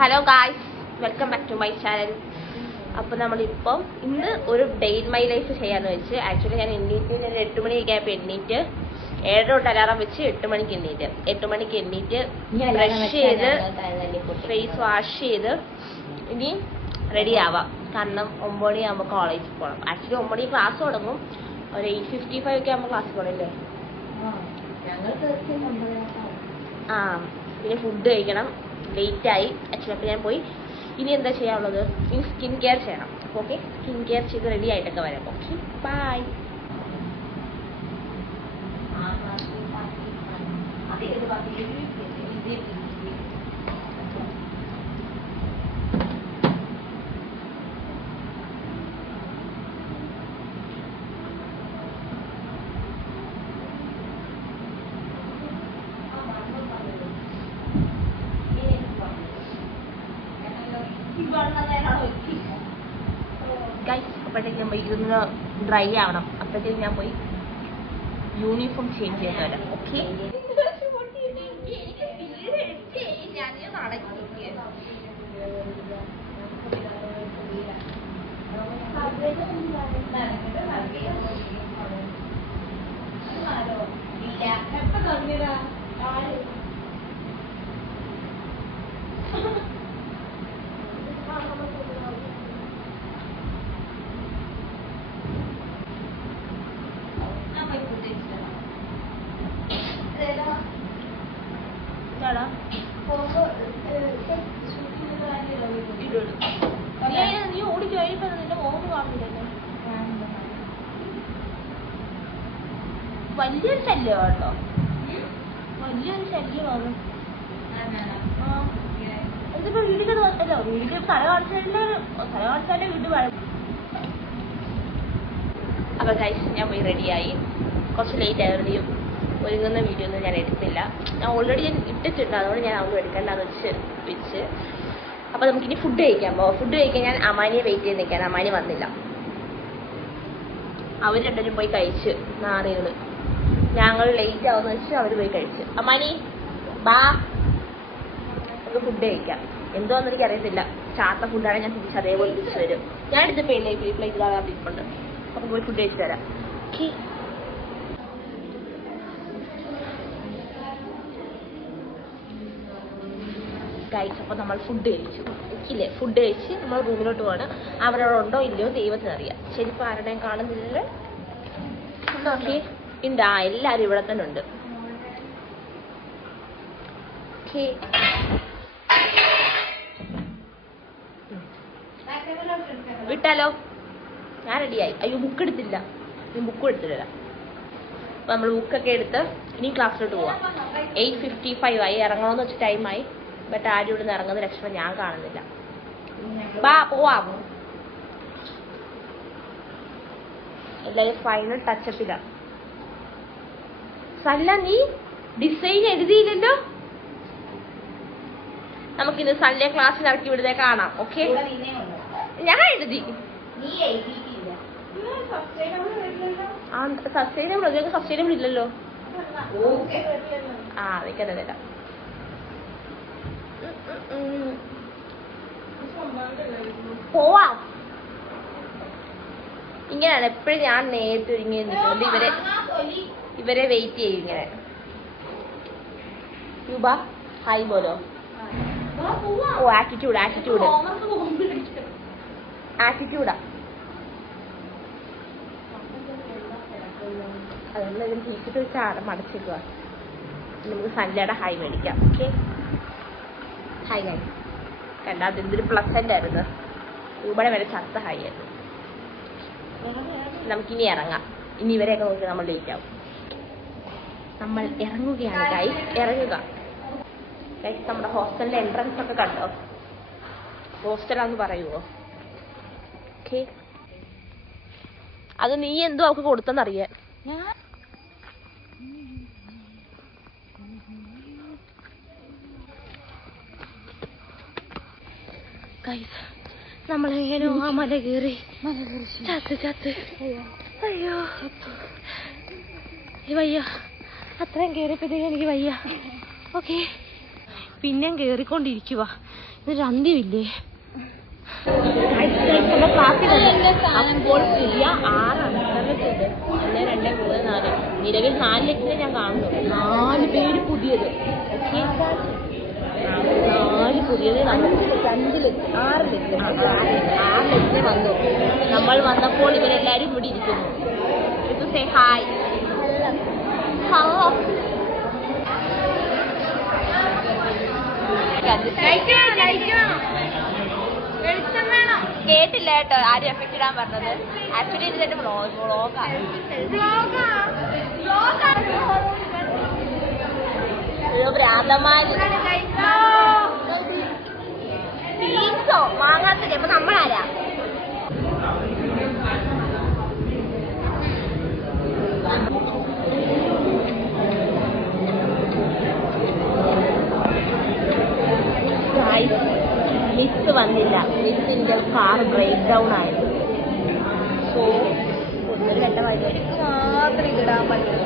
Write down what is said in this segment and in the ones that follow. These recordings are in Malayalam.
Hello guys, welcome back to my channel. അപ്പോൾ നമ്മളിപ്പം ഇന്ന് ഒരു ഡേ ഇൻ മൈ ലൈഫ് ചെയ്യാമെന്ന് വെച്ച്. ആക്ച്വലി ഞാൻ എണ്ണീറ്റ് 8 മണിയൊക്കെ ആയപ്പോൾ എണ്ണീറ്റ് 7 തൊട്ട് അലാറം വെച്ച് 8 മണിക്ക് എണ്ണീറ്റ് ബ്രഷ് ചെയ്ത് ഫേസ് വാഷ് ചെയ്ത് ഇനി റെഡി ആവാം. കാരണം 9 മണിയാകുമ്പോൾ കോളേജിൽ പോകണം. ആക്ച്വലി 9 മണിക്ക് ക്ലാസ് തുടങ്ങും. ഒരു 8:55 ഒക്കെ ആകുമ്പോൾ ക്ലാസ് പോകണല്ലേ. പിന്നെ ഫുഡ് കഴിക്കണം. ലേറ്റായി ആക്ച്വലി. അപ്പോൾ ഞാൻ പോയി ഇനി എന്താ ചെയ്യാനുള്ളത്, ഇനി സ്കിൻ കെയർ ചെയ്യണം. അപ്പോൾ ഓക്കെ, സ്കിൻ കെയർ ചെയ്ത് റെഡി ആയിട്ടൊക്കെ വരാം. Okay, bye. അപ്പോഴത്തേക്ക് ഞാൻ പോയി ഇതൊന്ന് ഡ്രൈ ആവണം. അപ്പോഴത്തേക്ക് ഞാൻ പോയി യൂണിഫോം ചേഞ്ച് ചെയ്ത് വരാം. ഓക്കെ, നീ ഓടി കഴിയുമ്പോ നിന്റെ മോഹം കാണുന്നില്ലല്ലോ. വലിയൊരു ശല്യം കേട്ടോ, വലിയൊരു ശല്യമാണ്. ഇതിപ്പോ വീട്ടിൽ വന്നല്ലോ, വീട്ടിൽ സ്ഥലം കാണിച്ചാലേ വീട്ടിൽ വേണം. അപ്പൊ ഗൈസ്, ഞാൻ പോയി റെഡിയായി. കുറച്ച് ലേറ്റ് ആയിരുന്നു. ഒരുങ്ങുന്ന വീഡിയോ ഒന്നും ഞാൻ എടുത്തില്ല. ഞാൻ ഓൾറെഡി ഇട്ടിട്ടുണ്ട്, അതുകൊണ്ട് ഞാൻ അതൊന്നും എടുക്കണ്ടെന്ന് വെച്ച്. അപ്പോൾ നമുക്കിനി ഫുഡ് കഴിക്കാൻ പോവാം. ഫുഡ് കഴിക്കാൻ ഞാൻ അമാനിയെ വെയിറ്റ് ചെയ്ത് നിൽക്കാൻ. അമാനി വന്നില്ല. അവർ രണ്ടുപേരും പോയി കഴിച്ച് നാറികള്. ഞങ്ങൾ ലേറ്റ് ആവുമെന്ന് വെച്ച് അവർ പോയി കഴിച്ച്. അമാനി ബാ, നമുക്ക് ഫുഡ് കഴിക്കാം. എന്തോന്ന് എനിക്ക് അറിയത്തില്ല. ചാത്ത ഫുഡാണ്. ഞാൻ തിരിച്ച് അതേപോലെ തിരിച്ച് വരും. ഞാൻ എടുത്ത് പ്ലേറ്റ് ഇതാകാൻ ഇരിപ്പുണ്ട്. അപ്പം പോയി ഫുഡ് കഴിച്ച് തരാം. Okay, guys. അപ്പോൾ നമ്മൾ ഫുഡ് കഴിച്ച് നമ്മൾ റൂമിലോട്ട് പോവാണ്. അവരവിടെ ഉണ്ടോ ഇല്ലയോ ദൈവത്തിനറിയാം. ശരിക്കും ആരുടെയും കാണുന്നില്ലല്ലോ. ഓക്കെ, ഉണ്ട്. എല്ലാവരും ഇവിടെ തന്നെ ഉണ്ട്. ഓക്കെ, വിട്ടാലോ? ഞാൻ റെഡിയായി. അയ്യോ, ബുക്ക് എടുത്തില്ല. ഞാൻ ബുക്കും എടുത്തില്ല. അപ്പോൾ നമ്മൾ ബുക്കൊക്കെ എടുത്ത് ഇനി ക്ലാസ്സിലോട്ട് പോവാം. 8:55 ആയി. ഇറങ്ങണമെന്ന് വെച്ച ടൈമായി. ബട്ട് ആരും ഇവിടെ നിന്ന് ഇറങ്ങുന്ന ലക്ഷണം ഞാൻ കാണുന്നില്ല. ബാ, പോവാം. എല്ലാവരും ഫൈനൽ ടച്ചപ്പിലാണ്. സല്ല, നീ ഡിസൈൻ എഴുതിയില്ലല്ലോ. നമുക്കിന്ന് സല്ല ക്ലാസ്സിൽ ഇറക്കി വിടുന്നേ കാണാം. ഓക്കെ, ഞാൻ എഴുതി. സസ്റ്റൈനബിൾ ഇല്ലല്ലോ. അതൊക്കെ തരാം. പോവാം. ഇങ്ങനെയാണ് എപ്പോഴും ഞാൻ നേരത്തെ ഇങ്ങനെ നിൽക്കുന്നത്. ഇവരെ വെയിറ്റ് ചെയ്യും ഇങ്ങനെ. രൂപ ഹായ് പോലോ. ഓ, ആറ്റിറ്റ്യൂഡാ. അതുകൊണ്ട് ഇതിന് ടീച്ചർ വെച്ച് മടച്ചിട്ടുക. നമുക്ക് സല്ലയുടെ ഹായ് മേടിക്കാം. Okay, hi hi. കണ്ടാൽ എന്തൊരു പ്ലസന്റ് ആയിരുന്നു. രൂപയുടെ വരെ ചത്ത ഹായ് ആയിരുന്നു. നമുക്കിനി ഇറങ്ങാം. ഇനി ഇവരെയൊക്കെ നോക്കി നമ്മൾ ലേറ്റ് ആവും. നമ്മൾ ഇറങ്ങുകയാണ് ഗൈസ്. ഇറങ്ങുക ഗൈസ്. നമ്മുടെ ഹോസ്റ്റലിന്റെ എൻട്രൻസ് ഒക്കെ കണ്ടോ? ഹോസ്റ്റലാന്ന് പറയുമോ? ഓക്കെ, അത് നീ എന്തോ അവൾക്ക് കൊടുത്തെന്നറിയാൻ. നമ്മളെങ്ങനെയോ ആ മല കയറി ചത്ത്. അയ്യോ, വയ്യ. അത്രയും കയറിയപ്പോഴത്തേക്ക് എനിക്ക് വയ്യ. ഓക്കെ, പിന്നെയും കേറിക്കൊണ്ടിരിക്കുക. ഇതൊരു അന്ത്യമില്ലേ. അപ്പോൾ പുതിയ 6 അണ്ടർവെച്ചുണ്ട്. 1, 2, 3, 4. നിലവിൽ 4 ലെറ്റിനെ ഞാൻ കാണുന്നു. 4 പേര് പുതിയത്. ഓക്കെ, 4 പുതിയത്. 2 ലെറ്റ് 6 ലെറ്റിന് വന്നു. നമ്മൾ വന്നപ്പോൾ ഇവരെല്ലാരും ഇവിടെ ഇരിക്കുന്നു. ഇത് സേ ഹായ്. ഹലോ. കേട്ടില്ല കേട്ടോ ആരും എഫക്ട് ഇടാൻ പറഞ്ഞത്. ആക്ച്വലി ഇത് എന്റെ വ്ളോഗാണ്. ഭ്രാന്തമാര് വാങ്ങാത്തില്ലേ. അപ്പൊ നമ്മളാരാ? മിസ് വന്നില്ല. മിസ്സിന്റെ കാർ ബ്രേക്ക് ഡൗൺ ആയത്. സോ ഒന്നൊരു കണ്ട പരിപാടിക്ക് മാത്രം ഇതിടാൻ പറ്റും.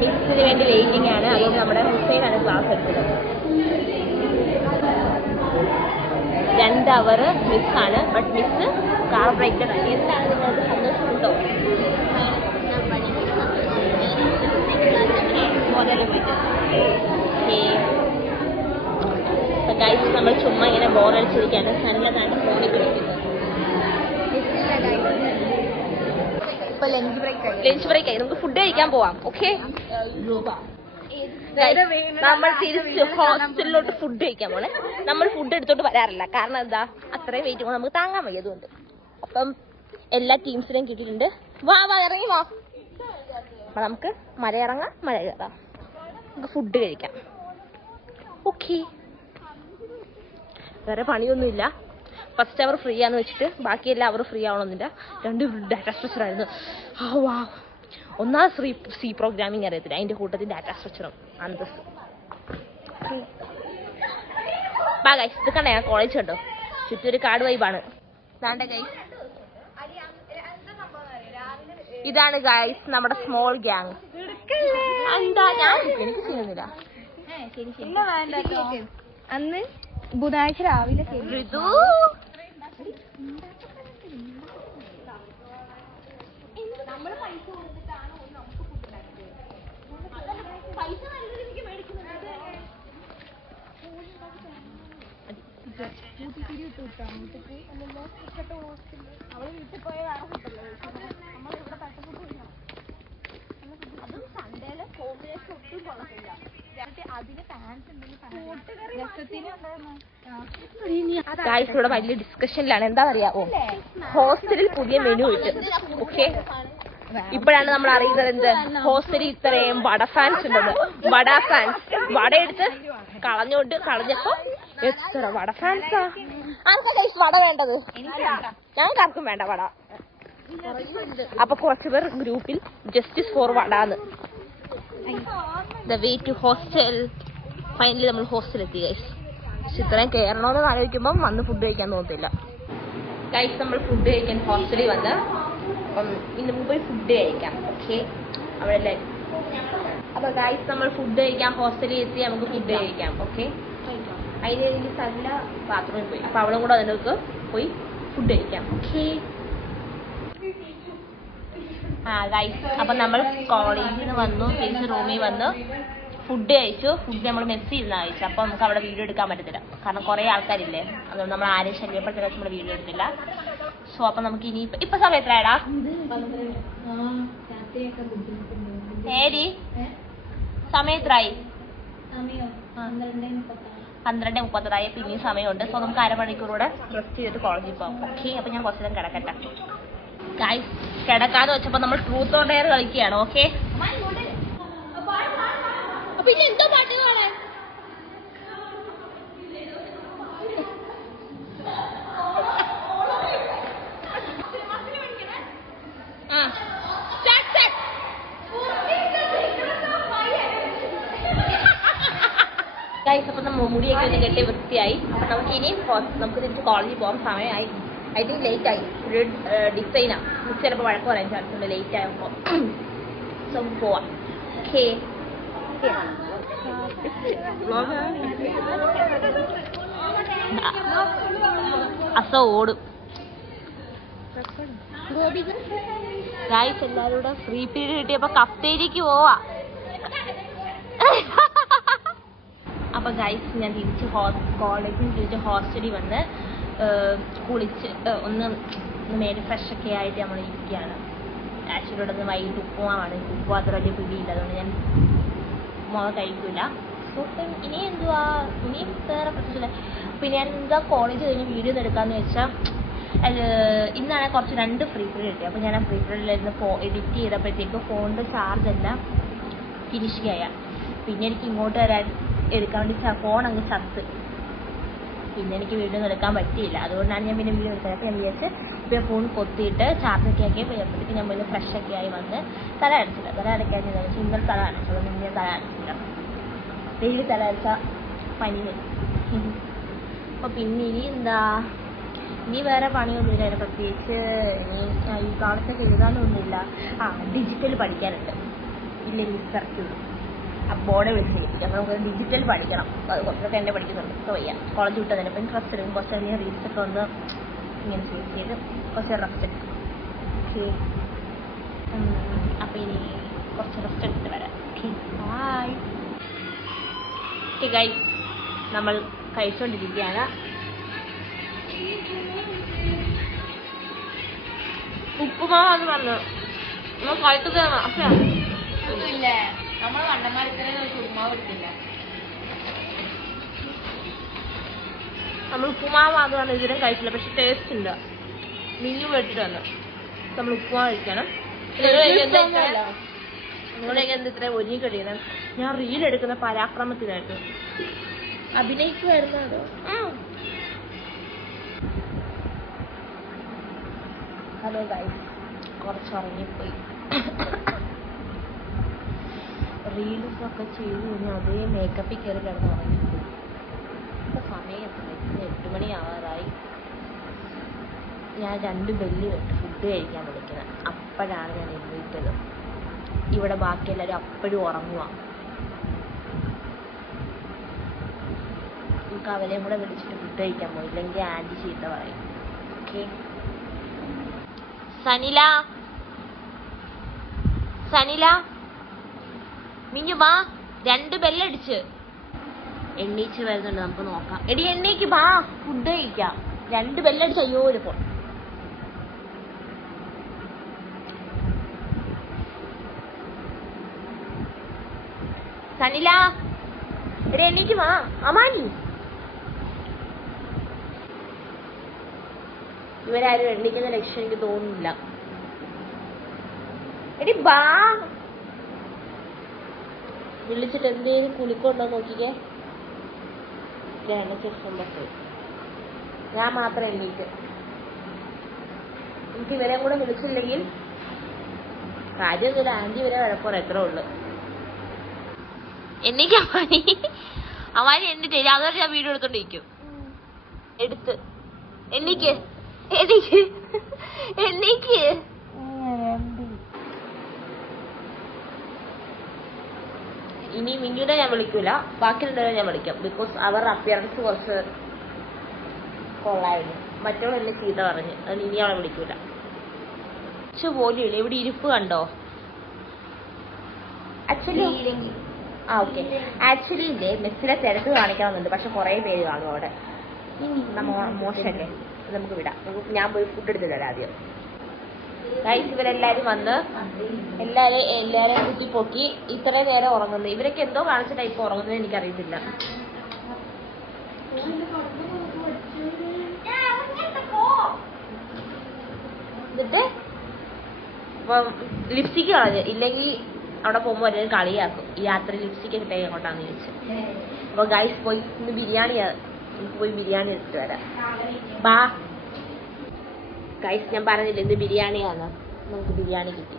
മിസ്സിന് വേണ്ടി വെയിറ്റിംഗ് ആണ്. അതുകൊണ്ട് നമ്മുടെ ഹുസൈനാണ് ക്ലാസ് എടുത്തത്. 2 അവർ മിസ്സാണ്. But miss car break down ആയി. എന്താണ് നിങ്ങൾക്ക് സന്തോഷമുണ്ടോ? ഗൈസ് നമ്മൾ ചുമ്മാ ഇങ്ങനെ ബോറടിച്ചിരിക്കാണ്. നല്ലതാണ് ഫോണിൽ കളിക്കുന്നത്. ലഞ്ച് ബ്രേക്ക് ആയി. നമുക്ക് ഫുഡ് കഴിക്കാൻ പോവാം. ഓക്കെ, നമ്മൾ തിരിച്ച് ഹോസ്റ്റലിലോട്ട് ഫുഡ് കഴിക്കാൻ പോണേ. നമ്മൾ ഫുഡ് എടുത്തോട്ട് വരാറില്ല. കാരണം എന്താ, അത്രയും വെയിറ്റ് പോകുമ്പോൾ നമുക്ക് താങ്ങാൻ വയ്യതുകൊണ്ട്. അപ്പം എല്ലാ ടീംസിനെയും കിട്ടിയിട്ടുണ്ട്. വാ ഇറങ്ങി വാ. അപ്പൊ നമുക്ക് മല ഇറങ്ങാം, മല കയറാം, നമുക്ക് ഫുഡ് കഴിക്കാം. ഓക്കെ, വേറെ പണിയൊന്നുമില്ല. ഫസ്റ്റ് അവർ ഫ്രീ ആണെന്ന് വെച്ചിട്ട് ബാക്കി എല്ലാ അവർ ഫ്രീ ആവണമെന്നില്ല. 2 ഡാറ്റ സ്ട്രക്ചർ ആയിരുന്നു. വാ, ഒന്നാമത് സി പ്രോഗ്രാമിംഗ് അറിയത്തില്ല. അതിന്റെ കൂട്ടത്തിൽ ഡാറ്റ സ്ട്രക്ചറും അന്തസ്. ബാ ഗൈസ്, ഇത് കണ്ട ഞാൻ കോളേജ് കണ്ടോ, ചുറ്റും ഒരു കാട് വൈബാണ്. ഗൈസ്, ഇതാണ് ഗൈസ് നമ്മുടെ സ്മോൾ ഗ്യാങ്. എന്താ എനിക്ക് ചെയ്യുന്നില്ല. അന്ന് ബുധനാഴ്ച രാവിലെ അവള് വീട്ടിൽ പോയ വേറെ ഫുഡല്ലോ നമ്മളിവിടെ തട്ടുകൂട്ട് അതും സൺഡേയില് കോമ്പിനേഷൻ ഒട്ടും കൊള്ളത്തില്ല. ഇവിടെ വലിയ ഡിസ്കഷനിലാണ്. എന്താ പറയാ, ഹോസ്റ്റലിൽ പുതിയ മെനു ഇട്ട്. ഓക്കെ, ഇപ്പോഴാണ് നമ്മൾ അറിയുന്നത് എന്ത്, ഹോസ്റ്റലിൽ ഇത്രയും വട ഫാൻസ് ഉണ്ടെന്ന്. വട ഫാൻസ് വട എടുത്ത് കളഞ്ഞപ്പോ എത്ര വട ഫാൻസാ. ആർക്കാ ഗൈസ് വട വേണ്ടത്? ഞങ്ങൾക്ക് ആർക്കും വേണ്ട വട. അപ്പൊ കുറച്ചു പേർ ഗ്രൂപ്പിൽ ജസ്റ്റിസ് ഫോർ വടാന്ന്. The way to hostel. Finally നമ്മൾ ഹോസ്റ്റൽ എത്തി ഗൈസ്. പക്ഷെ ഇത്രയും കയറണമെന്ന് ആലോചിക്കുമ്പോൾ വന്ന് ഫുഡ് കഴിക്കാൻ തോന്നത്തില്ല. ഗൈസ്, നമ്മൾ ഫുഡ് കഴിക്കാൻ ഹോസ്റ്റലിൽ വന്ന് അപ്പം ഇന്ന് മുമ്പ് ഫുഡ് കഴിക്കാം. ഓക്കെ, അവിടെ എല്ലാവരും. അപ്പൊ ഗൈസ്, നമ്മൾ ഫുഡ് കഴിക്കാൻ ഹോസ്റ്റലിൽ എത്തി. നമുക്ക് ഫുഡ് കഴിക്കാം. ഓക്കെ, അതിന് വേണ്ടി നല്ല ബാത്റൂമിൽ പോയി. അപ്പൊ അവളും കൂടെ അതിനൊക്കെ പോയി ഫുഡ് കഴിക്കാം. ഓക്കെ ഗൈസ്, അപ്പൊ നമ്മൾ കോളേജിൽ നിന്ന് വന്നു, തിരിച്ച് റൂമിൽ വന്ന് ഫുഡ് കഴിച്ചു. ഫുഡ് നമ്മൾ മെസ്സിൽ ഇരുന്ന് കഴിച്ചു. അപ്പൊ നമുക്ക് അവിടെ വീഡിയോ എടുക്കാൻ പറ്റത്തില്ല, കാരണം കുറെ ആൾക്കാരില്ലേ. അതുകൊണ്ട് നമ്മൾ ആരെയും ശല്യപ്പെടുത്തില്ല, നമ്മൾ വീഡിയോ എടുത്തില്ല. സോ അപ്പൊ നമുക്ക് ഇനി ഇപ്പൊ സമയം എത്രയാടാ? ഏരി സമയം എത്രയായി? 12:30. പിന്നെയും സമയമുണ്ട്. സോ നമുക്ക് അരമണിക്കൂറൂടെ റെസ്റ്റ് ചെയ്തിട്ട് കോളേജിൽ പോകാം. ഓക്കെ, അപ്പൊ ഞാൻ കുറച്ചു നേരം കിടക്കട്ടെ. ഗൈസ്, കിടക്കാതെ വെച്ചപ്പോ നമ്മൾ ട്രൂത്ത് ഓർ ഡെയർ കളിക്കുകയാണ്. ഓക്കെ, പിന്നെ എന്തോ പാട്ട് കാണാൻ ഗൈസ്. അപ്പൊ നമ്മൾ മുടിയൊക്കെ ഒന്ന് കെട്ടി വൃത്തിയായി. അപ്പൊ നമുക്ക് ഇനിയും നമുക്ക് തിരിച്ച് കോളേജിൽ പോകാൻ സമയമായി. ഐ തിങ്ക് ലേറ്റ് ആയി. ഒരു ഡിസൈനാ. ചിലപ്പോൾ വഴക്ക് പറയാൻ ചാൻസ് ഉണ്ട് ലേറ്റ് ആയപ്പോൾ. സോ പോവാം. ഓക്കെ അസ ഓടും. ഗായ്സ് എല്ലാരും കൂടെ ഫ്രീ പീരീഡ് കിട്ടിയപ്പോ കഫ്തേരിക്ക് പോവാ. അപ്പൊ ഗൈസ് ഞാൻ തിരിച്ച് കോളേജിൽ തിരിച്ച് ഹോസ്റ്റലിൽ വന്ന് കുളിച്ച് ഒന്ന് മേലെ ഫ്രഷൊക്കെ ആയിട്ട് നമ്മൾ ഇരിക്കുകയാണ്. ആക്ച്വലി ഇവിടെ നിന്ന് വൈകിട്ട് ഉപ്പുമാവാണ്. ഉപ്പ് അത്ര വലിയ പിടിയില്ല, അതുകൊണ്ട് ഞാൻ ഉപ്പുമാവ് കഴിക്കില്ല. അപ്പം ഇനി എന്തുവാ, ഇനിയും വേറെ പ്രശ്നമില്ല. പിന്നെ ഞാൻ എന്താ കോളേജ് കഴിഞ്ഞ് വീഡിയോ എടുക്കാമെന്ന് വെച്ചാൽ ഇന്നാണ് കുറച്ച് 2 ഫ്രീ പീരീഡ് കിട്ടി. അപ്പോൾ ഞാൻ ആ ഫ്രീ പീരീഡിലിരുന്ന് എഡിറ്റ് ചെയ്തപ്പോഴത്തേക്ക് ഫോണിൻ്റെ ചാർജ് എല്ലാം ഫിനിഷിംഗ് ആയ. പിന്നെ എനിക്ക് ഇങ്ങോട്ട് വരാൻ എടുക്കാൻ വേണ്ടി ഫോൺ അങ്ങ് ചത്ത്. പിന്നെ എനിക്ക് വീഡിയോ ഒന്നും എടുക്കാൻ പറ്റിയില്ല. അതുകൊണ്ടാണ് ഞാൻ പിന്നെ വീഡിയോ എടുത്തത്. അപ്പോൾ ഞാൻ വിചാരിച്ച് ഇപ്പോൾ ഫോൺ കൊത്തിയിട്ട് ചാർജൊക്കെ ആക്കി പോയപ്പോഴത്തേക്ക് ഞാൻ പിന്നെ ഫ്രഷൊക്കെ ആയി വന്ന് തല അടച്ചില്ല. തല അടയ്ക്കാൻ വെച്ചാൽ ഇന്നലെ തല അടച്ചത്, പിന്നെ തല അടച്ചില്ല. ഡെയിലി തല അടച്ച പനി വരും. അപ്പോൾ പിന്നെ ഇനി എന്താ, ഇനി വേറെ പണിയൊന്നുമില്ല. അതിന് പ്രത്യേകിച്ച് ഇനി ഈ കാലത്തൊക്കെ എഴുതാനൊന്നുമില്ല. ഡിജിറ്റൽ പഠിക്കാനുണ്ട്. ഇല്ലെങ്കിൽ സർക്യൂട്ട് ബോർഡ് വിളിച്ചിരിക്കും. അപ്പോൾ നമുക്ക് ഡിജിറ്റൽ പഠിക്കണം. അത് കുറച്ചൊക്കെ എന്നെ പഠിക്കുന്നുണ്ട്. ഇപ്പോൾ വയ്യ, കോളേജ് വിട്ടതിന് അപ്പം ഇൻട്രസ്റ്റ് എടുക്കും. കുറച്ച് കഴിഞ്ഞ് റീൽസൊക്കെ ഒന്ന് ഇങ്ങനെ ചെയ്ത് കുറച്ച് റെസ്റ്റ് എടുക്കും. ഓക്കെ, അപ്പം ഇനി കുറച്ച് റെസ്റ്റ് എടുത്തിട്ട് വരാം. Okay, by. ഓക്കെ ഗൈസ്, നമ്മൾ കഴിച്ചുകൊണ്ടിരിക്കുകയാണ്. ഉപ്പുമാവെന്ന് പറഞ്ഞു നമ്മൾ കഴിക്കുകയാണ്. അപ്പം നമ്മൾ വണ്ടന്മാരിത്തന്നെ ഉപ്പുമാവ് എടുത്തില്ല. നമ്മൾ ഉപ്പുമാവ് അത് പറഞ്ഞാൽ ഇതിലും കഴിച്ചില്ല, പക്ഷെ ടേസ്റ്റ് ഉണ്ട്. മീനും മേടിച്ചിട്ട് വന്നു. നമ്മൾ ഉപ്പുമാവ് കഴിക്കണം. നിങ്ങളൊക്കെ എന്ത് ഇത്ര ഒരുങ്ങി കഴിയണം. ഞാൻ റീൽ എടുക്കുന്ന പരാക്രമത്തിനായിട്ട് അഭിനയിക്കുമായിരുന്നു. അതോ ഹലോ ഗൈസ്, കുറച്ച് ഉറങ്ങിപ്പോയി. റീൽസൊക്കെ ചെയ്ത് കഴിഞ്ഞാൽ അതേ മേക്കപ്പിൽ കയറി കിടന്ന് ഉറങ്ങിപ്പോയി. ഇപ്പോൾ സമയം 8 മണിയാവാറായി. ഞാൻ 2 ബെല്ല് കേട്ട് ഫുഡ് കഴിക്കാൻ വിളിക്കുന്നത്. അപ്പോഴാണ് ഞാൻ എഴുന്നേറ്റത്. ഇവിടെ ബാക്കി എല്ലാവരും അപ്പോഴും ഉറങ്ങുക. നമുക്ക് അവരെയും കൂടെ വിളിച്ചിട്ട് ഫുഡ് കഴിക്കാൻ പോയി, ഇല്ലെങ്കിൽ ആൻറ്റി ചീത്ത പറയും. ഓക്കെ, സനില സനില മിഞ്ഞു വാ, 2 ബെല്ലടിച്ച് എണ്ണീച്ച് വരുന്നുണ്ട്. നമുക്ക് നോക്കാം. എടി എണ്ണീക്ക് വാ, ഫുഡ് കഴിക്കാം. 2 ബെല്ലടിച്ച്. അയ്യോ ഒരു ഫോൺ. സനില എടി എണ്ണീക്ക് വാ. അമാനി ഇവരാരും എണ്ണിക്കുന്ന ലക്ഷ്യം എനിക്ക് തോന്നുന്നില്ല. എടി വാ, വിളിച്ചിട്ട് എന്തേലും കുളിക്കൊണ്ടോ നോക്കിക്കേ. ഞാൻ മാത്രം എണ്ണീറ്റ്. എനിക്ക് ഇവരെ കൂടെ വിളിച്ചില്ലെങ്കിൽ കാര്യമൊന്നുമില്ല. ആൻറ്റി ഇവരെ വഴക്കോറ എത്ര ഉള്ളു. എനിക്ക് അമ്മാനി എണ്ണിട്ട് അതുവരെ ഞാൻ വീഡിയോ എടുത്തോണ്ടിരിക്കും. എടുത്ത് എണ്ണീക്ക് എണ്ണീക്ക് എണ്ണീക്ക്. ഇനി മിന്നുനെ ഞാൻ വിളിക്കൂല, ബാക്കി 2 ഞാൻ വിളിക്കാം. ബിക്കോസ് അവരുടെ അപ്പിയറൻസ് കുറച്ച് കൊള്ളായിരുന്നു. മറ്റവൾ എന്നെ ചീത്ത പറഞ്ഞ്, അതുകൊണ്ട് ഇനി അവളെ വിളിക്കൂല. പക്ഷെ പോലും ഇല്ല. ഇവിടെ ഇരിപ്പ് കണ്ടോ? ആക്ച്വലി ഓക്കെ, ആക്ച്വലി ഇല്ലേ മെസ്സിലെ തിരക്ക് കാണിക്കാവുന്നുണ്ട്, പക്ഷെ കുറേ പേര് കാണും അവിടെ. മോശമല്ലേ, നമുക്ക് വിടാം. ഞാൻ പോയി ഫുഡ് എടുത്ത് തരാം ആദ്യം. ഗൈസ്, ഇവരെല്ലാരും വന്ന് എല്ലാരും കുത്തി പൊക്കി ഇത്രയും നേരം ഉറങ്ങുന്നു. ഇവരൊക്കെ എന്തോ കാണിച്ചിട്ടാ ഇപ്പൊ ഉറങ്ങുന്നത് എനിക്കറിയത്തില്ല. എന്നിട്ട് ഇപ്പം ലിപ്സ്റ്റിക്ക് കളഞ്ഞ്, ഇല്ലെങ്കിൽ അവിടെ പോകുമ്പോൾ എല്ലാവരും കളിയാക്കും. ഈ രാത്രി ലിപ്സ്റ്റിക്ക് കിട്ടാൻ അങ്ങോട്ടാന്ന് ചോദിച്ചു. അപ്പൊ ഗൈസ് പോയി ഇന്ന് ബിരിയാണിയാണ്, നമുക്ക് പോയി ബിരിയാണി എടുത്തിട്ട് വരാം. ബാ ഗൈസ്, ഞാൻ പറഞ്ഞില്ല ഇന്ന് ബിരിയാണിയാണ്. നമുക്ക് ബിരിയാണി കിട്ടി.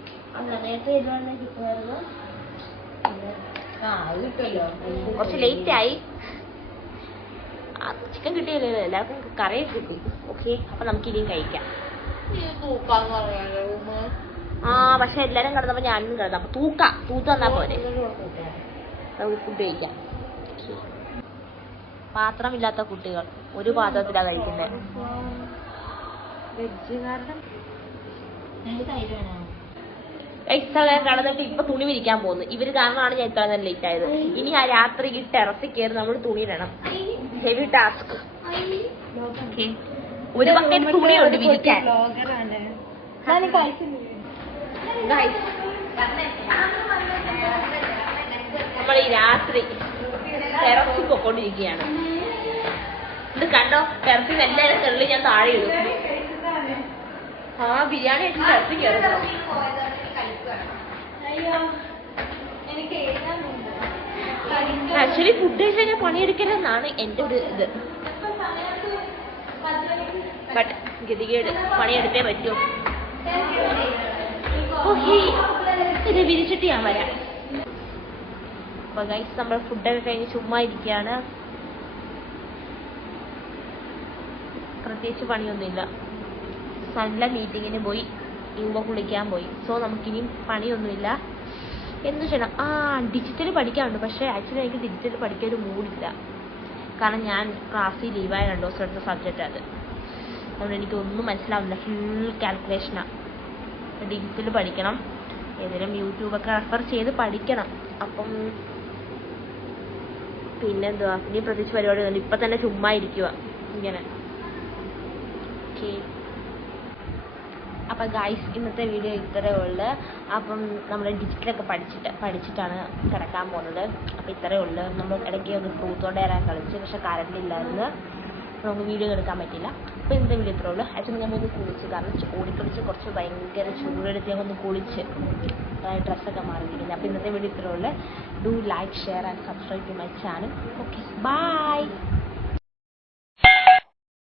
കുറച്ച് ലേറ്റ് ആയി. ചിക്കൻ കിട്ടിയല്ലോ, എല്ലാവർക്കും കറിയൊക്കെ കിട്ടി. ഓക്കെ, അപ്പൊ നമുക്ക് ഇനിയും കഴിക്കാം. പക്ഷെ എല്ലാരും കിടന്നപ്പോ ഞാനും കിടന്നു. അപ്പൊ തൂത്ത് തന്നാ പോരെ, നമുക്ക് ഫുഡ് കഴിക്കാം. പാത്രമില്ലാത്ത കുട്ടികൾ ഒരു പാത്രത്തിലാ കഴിക്കുന്നത്. കടന്നിട്ട് ഇപ്പൊ തുണി വിരിക്കാൻ പോകുന്നു. ഇവര് കാരണമാണ് ഞാൻ ഇത്ര നേരം ലേറ്റ് ആയത്. ഇനി ആ രാത്രി ഈ ടെറസിൽ കയറി നമ്മൾ തുണി ഇടണം. Heavy task. ഒരു ബക്കറ്റ് തുണിയുണ്ട് വിരിക്കാൻ. നമ്മൾ ഈ രാത്രി ടെറസിൽ പൊക്കോണ്ടിരിക്കുകയാണ്. ഇത് കണ്ടോ, ടെറസിൽ എല്ലാവരും തെള്ളി ഞാൻ താഴെ ഇടും. ബിരിയാണി ആയിട്ട് ടെറസിൽ കയറുന്നു. ആക്ച്വലി ഫുഡ് കഴിച്ച് കഴിഞ്ഞാൽ പണിയെടുക്കലെന്നാണ് എൻ്റെ ഒരു ഇത്. ബട്ട് ഗതികേട്, പണിയെടുത്തേ പറ്റൂ. ഇത് വിരിച്ചിട്ട് ഞാൻ വരാം. അപ്പൊ ഗൈസ്, നമ്മൾ ഫുഡൊക്കെ കഴിഞ്ഞ് ചുമ്മാ ഇരിക്കുകയാണ്. പ്രത്യേകിച്ച് പണിയൊന്നുമില്ല. നല്ല മീറ്റിങ്ങിന് പോയി, ഇവ കുളിക്കാൻ പോയി. സോ നമുക്കിനിയും പണിയൊന്നുമില്ല. എന്ത് ചെയ്യണം? ഡിജിറ്റൽ പഠിക്കാറുണ്ട്. പക്ഷേ ആക്ച്വലി എനിക്ക് ഡിജിറ്റൽ പഠിക്കാൻ ഒരു മൂഡില്ല. കാരണം ഞാൻ ക്ലാസ്സിൽ ലീവായ 2 ദിവസം എടുത്ത സബ്ജക്റ്റ് അത്. അതുകൊണ്ട് എനിക്കൊന്നും മനസ്സിലാവുന്നില്ല. ഫുൾ കാൽക്കുലേഷനാണ്. ഡിജിറ്റൽ പഠിക്കണം. ഏതെങ്കിലും യൂട്യൂബൊക്കെ റെഫർ ചെയ്ത് പഠിക്കണം. അപ്പം പിന്നെന്തുവാ, ഇനി പ്രത്യേകിച്ച് പരിപാടികളുണ്ട്. ഇപ്പം തന്നെ ചുമ്മാ ഇരിക്കുക ഇങ്ങനെ. ഓക്കെ, അപ്പം ഗൈസ്, ഇന്നത്തെ വീഡിയോ ഇത്രയേ ഉള്ളൂ. അപ്പം നമ്മൾ ഡിജിറ്റലൊക്കെ പഠിച്ചിട്ടാണ് കിടക്കാൻ പോകുന്നത്. അപ്പം ഇത്രയേ ഉള്ളൂ. നമ്മൾ ഇടയ്ക്ക് ഒന്ന് ഫ്രൂത്തോടെ ഇറങ്ങാൻ കളിച്ച്, പക്ഷെ കറണ്ടില്ലായിരുന്നു, നമുക്ക് വീഡിയോ എടുക്കാൻ പറ്റില്ല. അപ്പോൾ ഇന്നത്തെ വീഡിയോ ഇത്രയേ ഉള്ളൂ. ആക്ച്വലി ഞമ്മൊന്ന് കുളിച്ച്, കാരണം ഓടിക്കളിച്ച് കുറച്ച് ഭയങ്കര ചൂടെടുത്ത് ഞമ്മൊന്ന് കുളിച്ച് ഡ്രസ്സൊക്കെ മാറിയിരിക്കുന്നത്. അപ്പോൾ ഇന്നത്തെ വീഡിയോ ഇത്രയേ ഉള്ളൂ. Do like, share and subscribe to my channel. Okay, by.